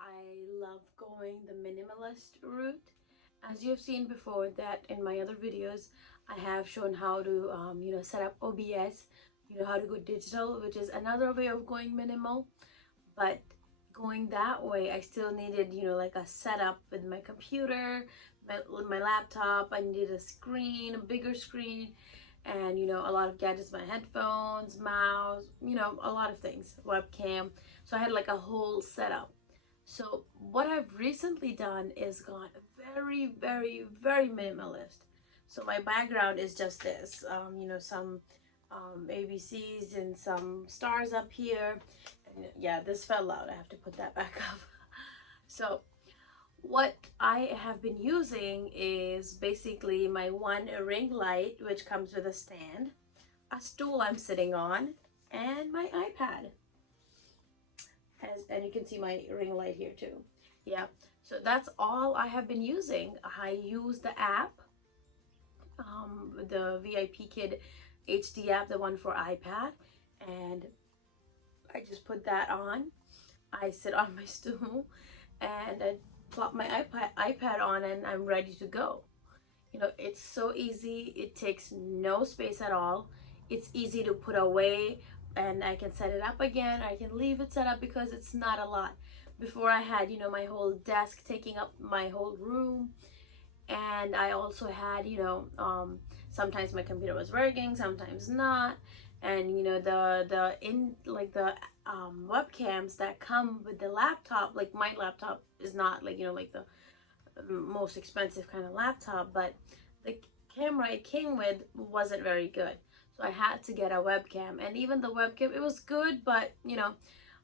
I love going the minimalist route. As you have seen before that in my other videos, I have shown how to set up OBS, how to go digital, which is another way of going minimal. But going that way, I still needed, like a setup with my computer, my laptop. I needed a screen, a bigger screen, and a lot of gadgets, my headphones, mouse, a lot of things, webcam. So I had like a whole setup. So what I've recently done is gone very, very, very minimalist. So my background is just this, some ABCs and some stars up here. And yeah, this fell out. I have to put that back up. So what I have been using is basically my one ring light, which comes with a stand, a stool I'm sitting on, and my iPad. And you can see my ring light here too. Yeah, so that's all I have been using. I use the app, the VIPKID HD app, the one for iPad, and I just put that on. I sit on my stool and I plop my iPad on and I'm ready to go. It's so easy. It takes no space at all. It's easy to put away, and I can set it up again. I can leave it set up because it's not a lot. Before I had, my whole desk taking up my whole room, and I also had, sometimes my computer was working, sometimes not, and the webcams that come with the laptop, like my laptop is not like like the most expensive kind of laptop, but the camera it came with wasn't very good, so I had to get a webcam. And even the webcam, it was good, but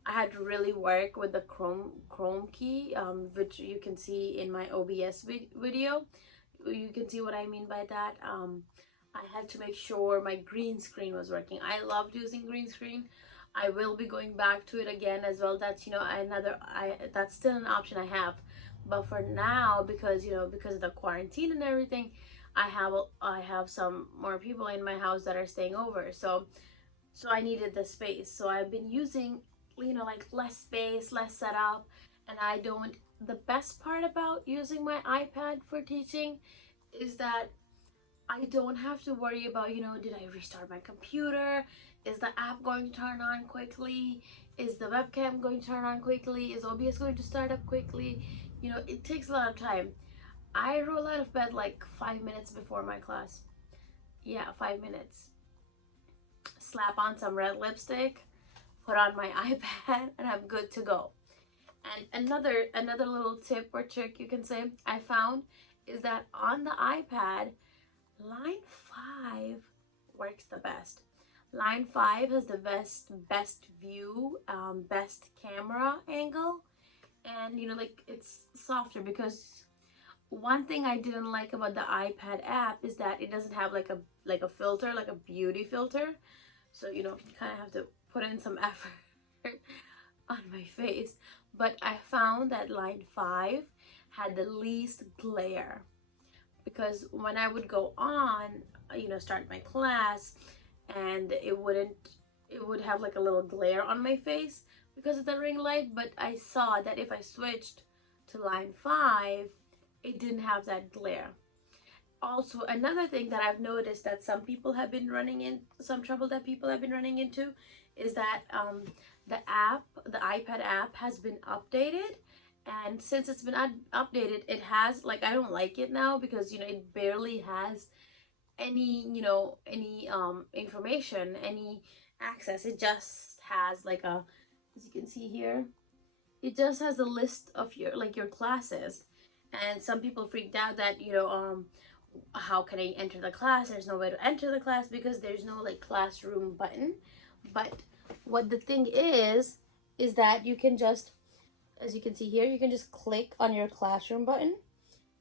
I had to really work with the chrome key, which you can see in my OBS video. You can see what I mean by that. I had to make sure my green screen was working. I loved using green screen. I will be going back to it again as well. That's that's still an option I have. But for now, because because of the quarantine and everything, I have some more people in my house that are staying over. So I needed the space. So I've been using like less space, less setup, and I don't. The best part about using my iPad for teaching is that I don't have to worry about, did I restart my computer? Is the app going to turn on quickly? Is the webcam going to turn on quickly? Is OBS going to start up quickly? It takes a lot of time. I roll out of bed like 5 minutes before my class. Yeah, 5 minutes. Slap on some red lipstick, put on my iPad, and I'm good to go. And another little tip or trick you can say I found is that on the iPad, line 5 works the best. Line 5 has the best view, best camera angle, and like it's softer. Because one thing I didn't like about the iPad app is that it doesn't have like a filter, like a beauty filter. So you kind of have to put in some effort on my face. But I found that line 5 had the least glare, because when I would go on, start my class, and it would have like a little glare on my face because of the ring light. But I saw that if I switched to line 5, it didn't have that glare. Also, another thing that I've noticed that some people have been running in, some trouble that people have been running into, is that the iPad app has been updated. And since it's been updated, it has, like, I don't like it now because it barely has any information, any access. It just has like as you can see here, it just has a list of your classes. And some people freaked out that how can I enter the class? There's no way to enter the class because there's no like classroom button. But what the thing is that you can just, as you can see here, you can just click on your classroom button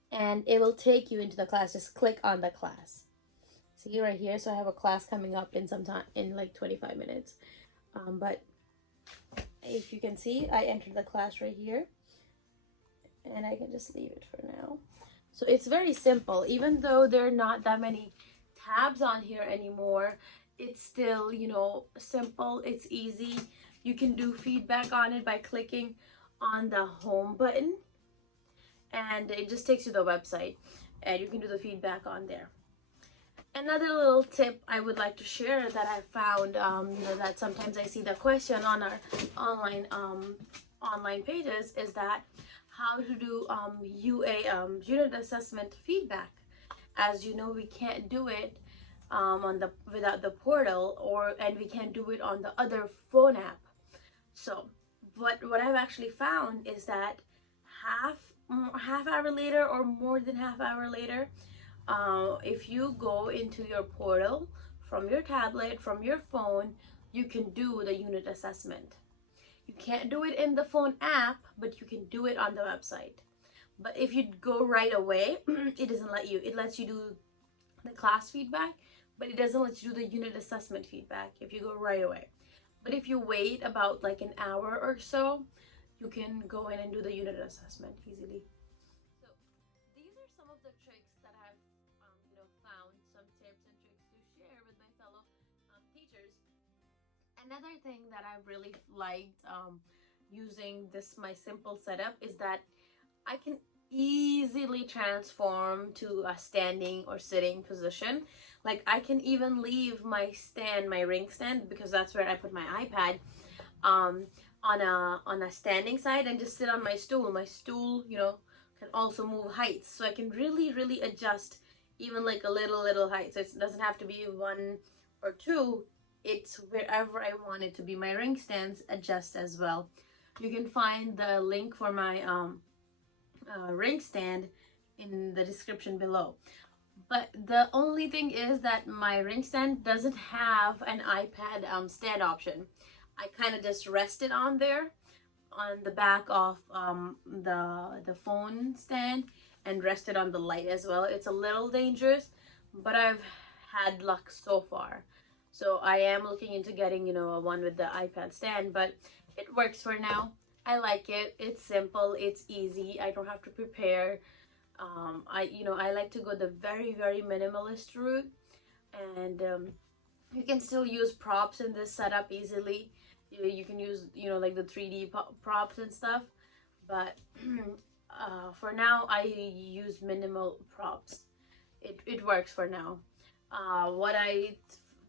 and it will take you into the class. Just click on the class. See right here, so I have a class coming up in some time, in like 25 minutes. But if you can see, I entered the class right here, and I can just leave it for now. So it's very simple. Even though there are not that many tabs on here anymore, it's still simple. It's easy. You can do feedback on it by clicking on the home button, and it just takes you to the website, and you can do the feedback on there. Another little tip I would like to share that I found, that sometimes I see the question on our online pages, is that how to do unit assessment feedback. As you know, we can't do it without the portal, and we can't do it on the other phone app. So what I've actually found is that half hour later, or more than half hour later, if you go into your portal from your tablet, from your phone, you can do the unit assessment. You can't do it in the phone app, but you can do it on the website. But if you go right away, it doesn't let you. It lets you do the class feedback, but it doesn't let you do the unit assessment feedback if you go right away. But if you wait about like an hour or so, you can go in and do the unit assessment easily. So these are some of the tricks that I've found, some tips and tricks to share with my fellow teachers. Another thing that I really liked using this my simple setup is that I can easily transform to a standing or sitting position. Like I can even leave my stand, my ring stand, because that's where I put my iPad, on a standing side, and just sit on my stool. My stool, can also move heights, so I can really adjust even like a little height. So it doesn't have to be 1 or 2. It's wherever I want it to be. My ring stands adjust as well. You can find the link for my ring stand in the description below. But the only thing is that my ring stand doesn't have an iPad stand option. I kind of just rest it on there on the back of the phone stand, and rest it on the light as well. It's a little dangerous, but I've had luck so far. So I am looking into getting a one with the iPad stand, but it works for now. I like it. It's simple, it's easy. I don't have to prepare. I like to go the very minimalist route, and you can still use props in this setup easily. You can use like the 3D props and stuff, but for now I use minimal props. It works for now. What I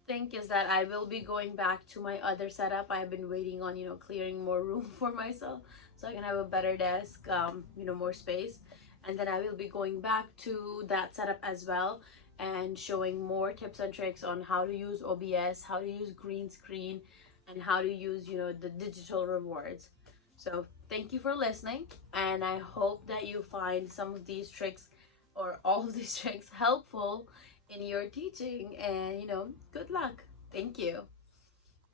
think is that I will be going back to my other setup. I've been waiting on clearing more room for myself so I can have a better desk, more space, and then I will be going back to that setup as well, and showing more tips and tricks on how to use OBS, how to use green screen, and how to use the digital rewards. So thank you for listening, and I hope that you find some of these tricks, or all of these tricks, helpful in your teaching, and good luck. Thank you.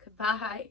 Goodbye.